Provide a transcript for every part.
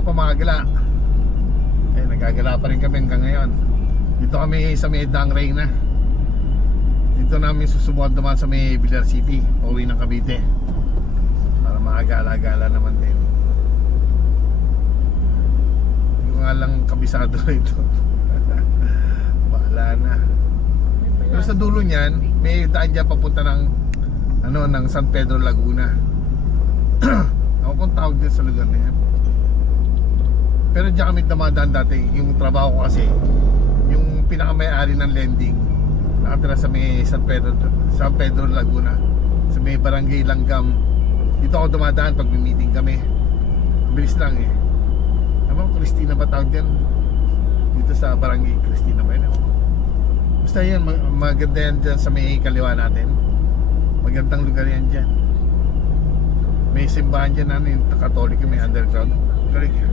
mga pamagala. Eh, nagagala pa rin kami hanggang ngayon. Dito kami sa may Dang Reyna. Dito namin susubukan naman sa may Villar City, pauwi ng Cavite, para makagala-gala naman din. Hindi ko nga lang kabisado ito. Bahala na. Pero sa dulo niyan, may daan dyan papunta ng ng San Pedro Laguna. Ako kung tawag din sa lugar na yan. Pero dyan kami dumadaan dati. Yung trabaho ko kasi, yung pinakamay-ari ng lending, nakatira sa may San Pedro Laguna, sa may Barangay Langgam. Dito ako dumadaan pag may meeting kami. Bilis lang eh. Ano, Cristina ba tawag dyan? Dito sa Barangay Cristina ba yun? Basta yan, maganda yan dyan sa may kaliwa natin. Magandang lugar yan dyan. May simbahan dyan na yung Katolik, may underground. Correct yan.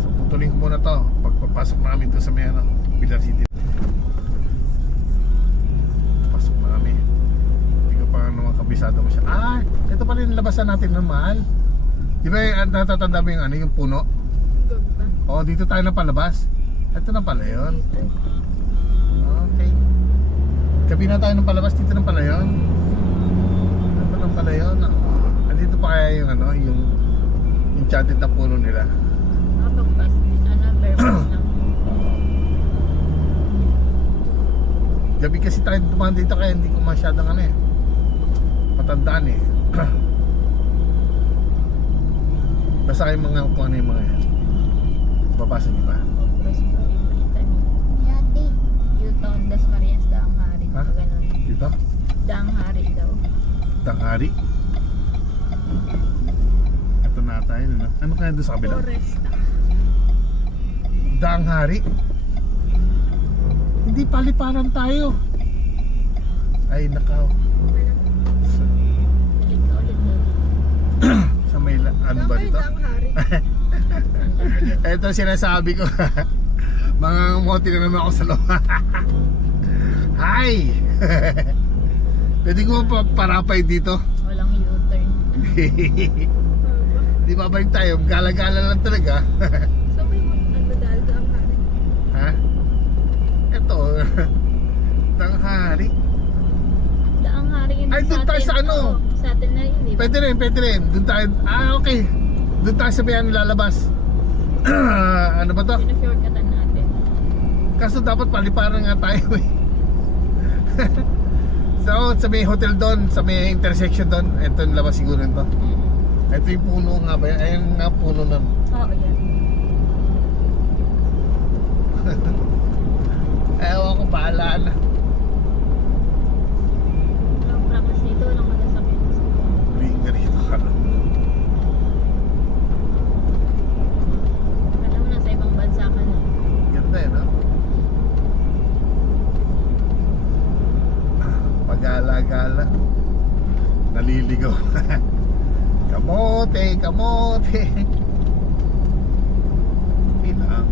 So putulin ko muna to pagpapasok namin to sa may Villar City. Pasok na kami. Hindi ko pa naman kabisado mo siya. Ah, ito pala yung labasan natin ng mahal. Di ba natatanda mo yung puno? Oo, dito tayo na palabas. Ito na pala yun. Okay. Gabi na tayo ng palabas, dito na pala yun. Ito na pala yun. Andito pa kaya yung yung enchanted na puno nila. Nakapagpas din, barefoot lang. Gabi kasi tayo dumaan dito kaya hindi ko masyadong matandaan eh. Basta kayo mga kung ano yung mga yan. Babasa niyo ba? U-Town Das Marias Daang Hari. Ha? Ganun. Dito? Daang Hari daw. Tanghari. Ito na tayo. Ano kaya doon sa kabila? Foresta. Tanghari. Hindi paliparan tayo. Ay nakaw. Ulit na ulit na. Sa may ano ba dito? Daang Hari. Ito sinasabi ko. Mga moti na naman ako sa loob. Hi! Pwede ko pa parapay dito. Walang U-turn. Di ba balik tayo? Gala-gala lang talaga. So may dahil Daang Hari. Ha? Ito. Tanghari. Daang Hari yun. Ay, doon tayo sa ano? Oo, sa atin na yun, di ba? Pwede rin. Doon tayo. Ah, okay. Doon tayo sa bayan lalabas. Ano ba to? Pina-shortcutan natin. Kaso dapat paliparan nga tayo eh. So sa may hotel doon, sa may intersection doon, ito yung labas siguro nito. Ito yung puno nga ba yan? Ayun nga puno nun. Oo, yan. Ewan ko, bahala na. Walang practice dito, walang malasakit. Linger ito ka lang. Alam mo, nasa ibang bansa ka na. Ganda eh, no? Pagala-gala. Naliligaw. Kamote. Okay lang.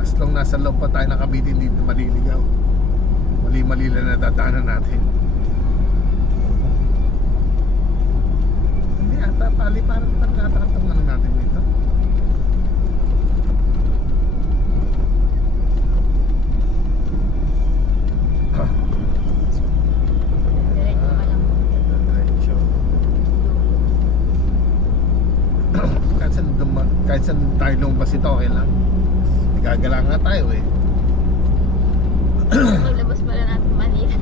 As long nasa loob pa tayo nakabitin dito maliligaw. Mali-mali lang natatanan natin. Hindi ata, parang natatang ano natin dito. Diretso ka lang. Diretso. Kahit saan tayo lumabas ito, okay lang. Nagagala nga tayo eh. Paglabas pala natin Manila.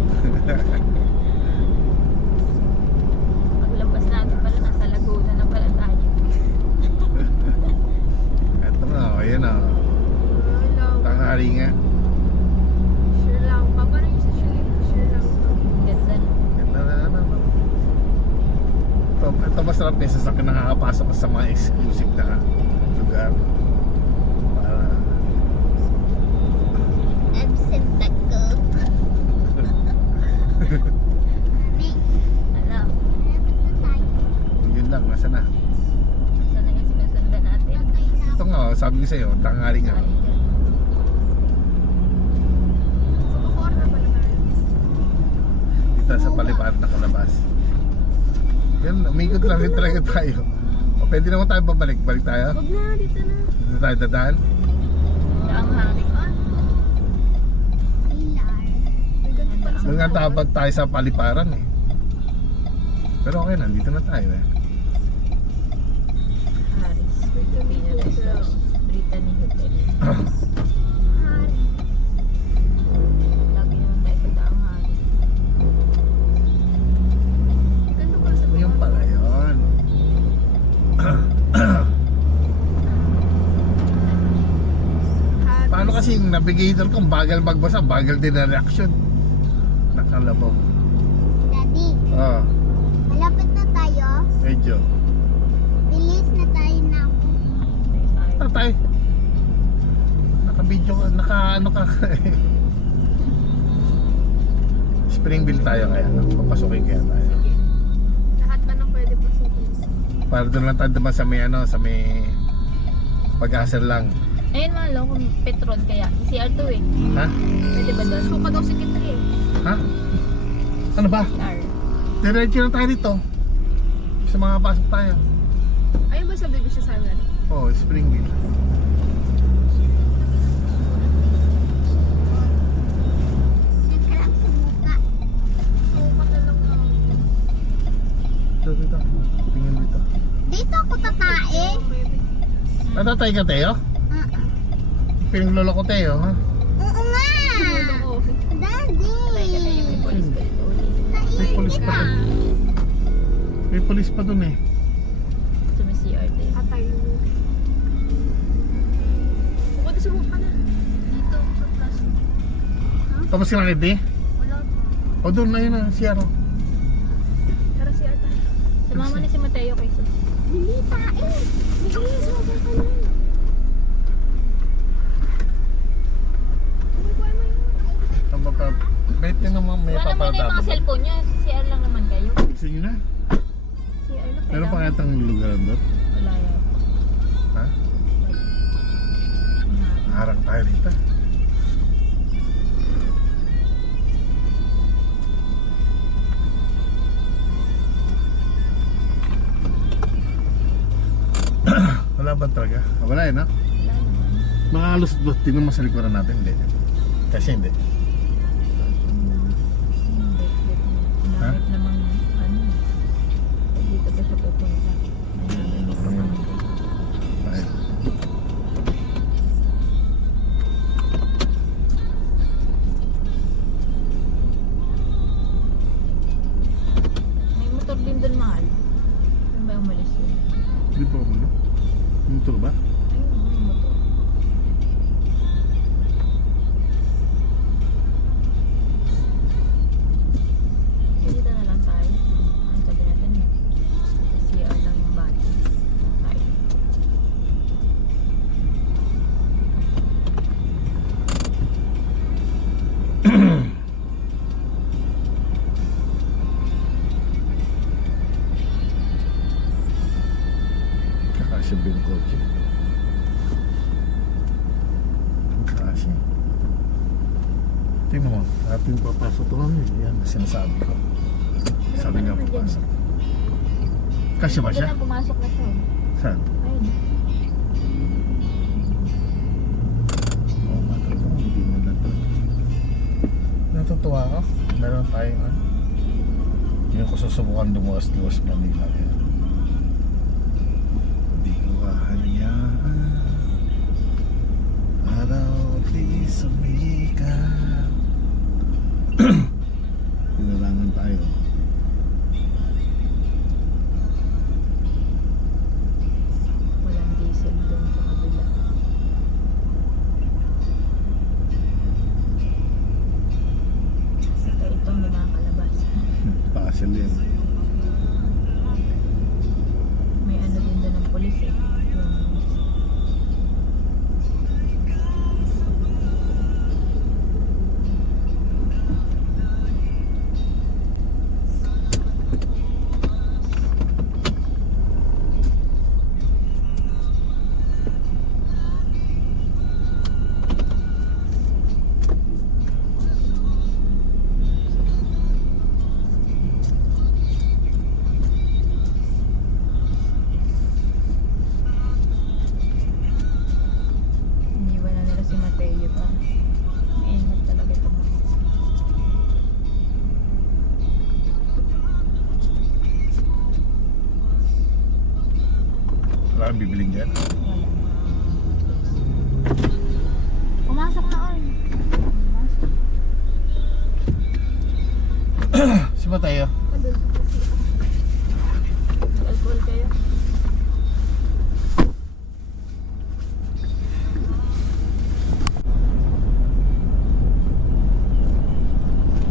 Paglabas natin pala nasa Laguna na pala tayo. Eto nga, ayan o. Tanghari nga. Sure lang. Paano yung sa Sure lang. Ganda na. Ganda na naman. Ito masarap din sa akin, nakakapasok ka sa mga exclusive na lugar. Para Absent ako. Alam. yun lang, nasa na. Sana yung sinusundan natin. Ito nga, sabi ko sa'yo, tanghari nga. Ay, dyan. Dito sa palipad na kalabas. Yan, umikot lang rin talaga tayo. O, pwede naman tayo babalik. Balik tayo. Huwag na, dito na. Dito tayo dadaan. Daang hari. May ganun pala sa Doon nga dapat tayo sa paliparan eh. Pero okay na, dito na tayo eh. Haris. Filipino Restaurant. Brittany Hotel. Lagi naman tayo sa daang hari. Ganun pala sa Yung pala yun. Haris. Paano kasi yung navigator ko, bagal magbasa, bagal din na reaction. Nakalabaw. Daddy, Ah, malapit na tayo. medyo. Bilis na tayo na ako. Tatay. Naka-video ka, naka-ano ka. Springville tayo kaya. Papasukin kaya tayo. Lahat ba nang pwede pasukin? Para doon lang tayo naman sa may ano, sa may Pag-asa lang. Ayun mga loko, Petron kaya. CR2 eh. Ha? Pwede ba doon? Suka daw si Kitri eh. Ha? Ano ba? CR. Diretso na tayo dito. Sa mga pasok tayo. Ayun ba sabi ko siya sa amin? Oh, Springville. Diyan ka lang sa muka. Suka na lang na. Dito. Tingin dito. Dito ako tatae. Natatay ka, Teo? Pinaglolo ko, Teo, ha? Oo nga. Oo. Daddy. Patay ka tayo yung police ko ito. May pulis pa dun. May pulis pa dun eh. Sa may CR tayo. Atay. Suka suka na. Dito sa plastic. Tapos ka nakit eh? Wala pa. O doon na yun, siya ro. Tara si Atay. Sumama ni si Mateo kay Sus. Hindi tae. Bilis, suka ka na. Tama pa. Bait na naman, may Wala naman na yung papadama. mga cellphone nyo. Sa CR lang naman kayo. Gusto nyo na? CR lang Meron pa kailangan. kaya tang lugar doon? Wala yan. Ha? Harang tayo dito. Wala ba talaga? Wala eh, no? Wala naman. Mga halos tingnan mo sa likuran natin, hindi. Kasi hindi. Ha? Hinamit namang ano. Dito ba siya pupunta? Ay. May motor din doon mahal. Ano ba yung umalis yun? Hindi pa ako, no? Motor ba? Ayun, may motor. Dito na lang tayo. Ang sabi natin eh. CR lang yung bati. Tayo. Kakasya ba yung kotse? Kakasya. Tingnan mo, ating papasok to kami. Yan, sinasabi ko. Sabi nga papasok. Kasya ba siya? Ito na, pumasok na siya. Saan? Ayun. Oo, talaga. Hindi mo lang talaga. Natutuwa ka? Meron tayong ano? Yung ko susubukan lumuwas-luwas Manila. Hindi ko hahayaan. Araw di sumikat. Pinalangan tayo. Walang diesel doon sa kabila. Saka itong may mga kalabas. Pasel yan. May ano din doon ng polis eh. Yung kang bibiling dyan. Wala. Pumasok na all. Pumasok. Si Mateo. Andun po kasi. Alcohol kayo.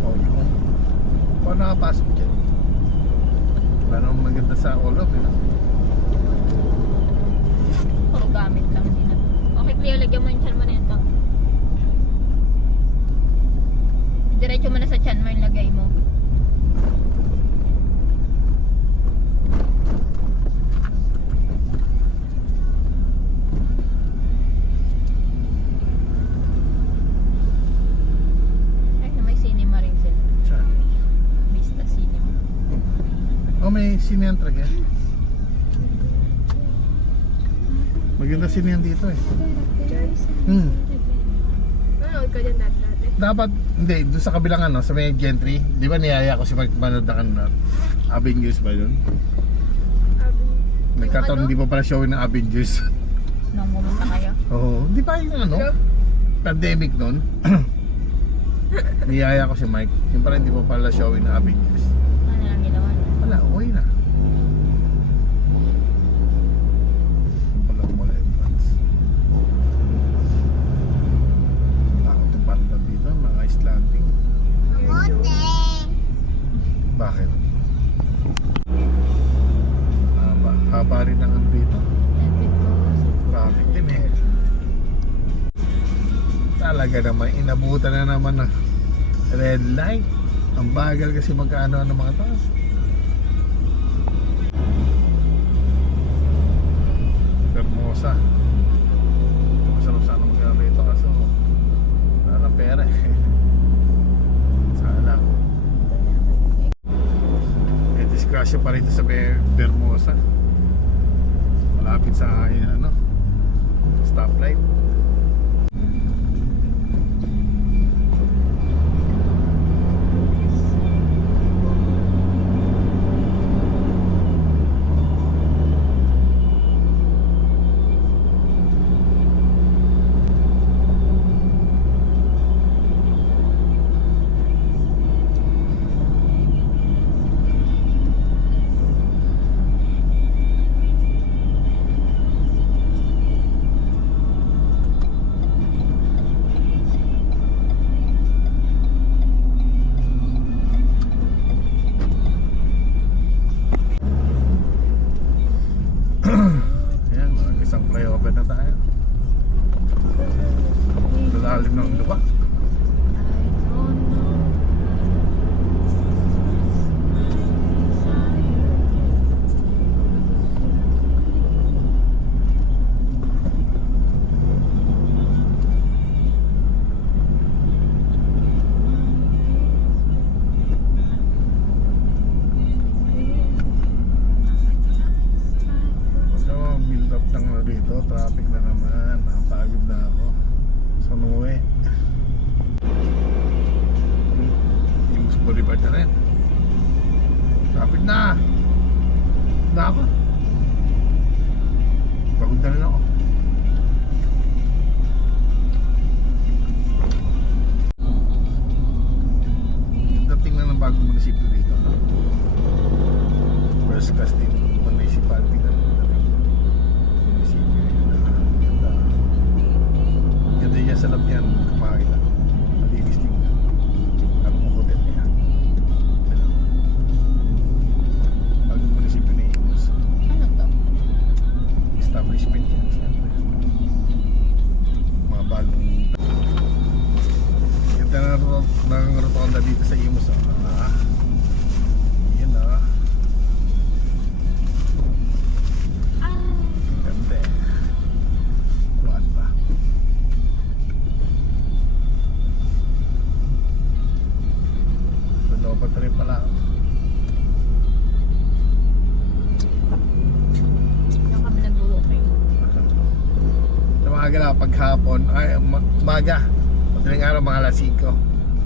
Oh, yun. Paano nakapasok dyan? Wala namang maganda sa Olof, eh. Puro gamit lang din. Okay, Cleo, lagyan mo yung chan mo na ito. Diretso mo na sa chan mo yung lagay mo. Ay, na may cinema rin sila. Saan? Vista Cinema. Oh, may sinehan talaga. Maganda sinehan dito eh. Hmm. Manood ka dyan dati. Dapat, hindi, doon sa kabilang ano, sa may gentry. Di ba niyaya ko si Mark manood na kanina? Avengers ba yun? Nagkataon, ano? hindi pa pala showing ng Avengers. Nung pumunta kayo. Oo, di ba yung ano? Pandemic nun. Niyaya ko si Mike. Yung pala hindi pa pala showing ng Avengers. Ano lang ginawa niya? Wala, okay na. Wala mula yung fans. Takot yung panda dito, mga Icelanding. Kamote. Bakit? Haba rin ang ano dito. Traffic din eh. Talaga naman, inabutan na naman ng red light. Ang bagal kasi magkaano ng mga tao. Hermosa. Masarap sana magkano rito kaso wala ng pera eh. Sana lang. May disgrasya pa rito sa Hermosa. Malapit sa ano, stoplight. Ayan, isang flyover na tayo. Lalalim ng lupa. So, build up ng ano dito, traffic na naman. Napagod na ako. So, umuwi. Imus Boulevard na rin. Traffic na! Na ako. Pagod na rin ako. Dating na ng bagong munisipyo dito, no? First class din municipality na munisipyo yun. Ganda. Ganda niya sa lab niyan, kapakita. Malinis din. Anong hotel niya? Ano? Bagong munisipyo na Imus. Ano to? Establishment yan, siyempre. Mga bagong ganda ng rotonda dito sa Imus. Yan ah. Ganda eh. Kuhaan pa. Lalobat na rin pala. Yung kami nag-walking. Lumaga na paghapon. Ay, umaga. Madaling araw mga alas 5.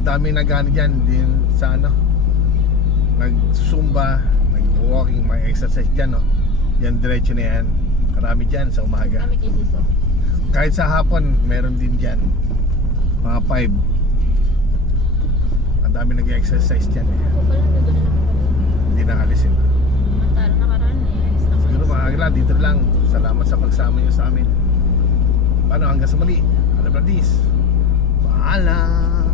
Dami nagano dyan din sa ano. Nag-zumba, nag-walking, may exercise dyan no. Yan diretso na yan. Marami dyan sa umaga. Kami kay Siso. Kahit sa hapon, meron din dyan. Mga 5. Ang dami nag-exercise dyan eh. Ako pala, doon na lang pala. Hindi nakalisin. Mantalo nakaraan eh. Alis na ko. Siguro mga agla, dito lang. Salamat sa pagsama nyo sa amin. Paano hanggang sa muli? Alabradis. Paalam.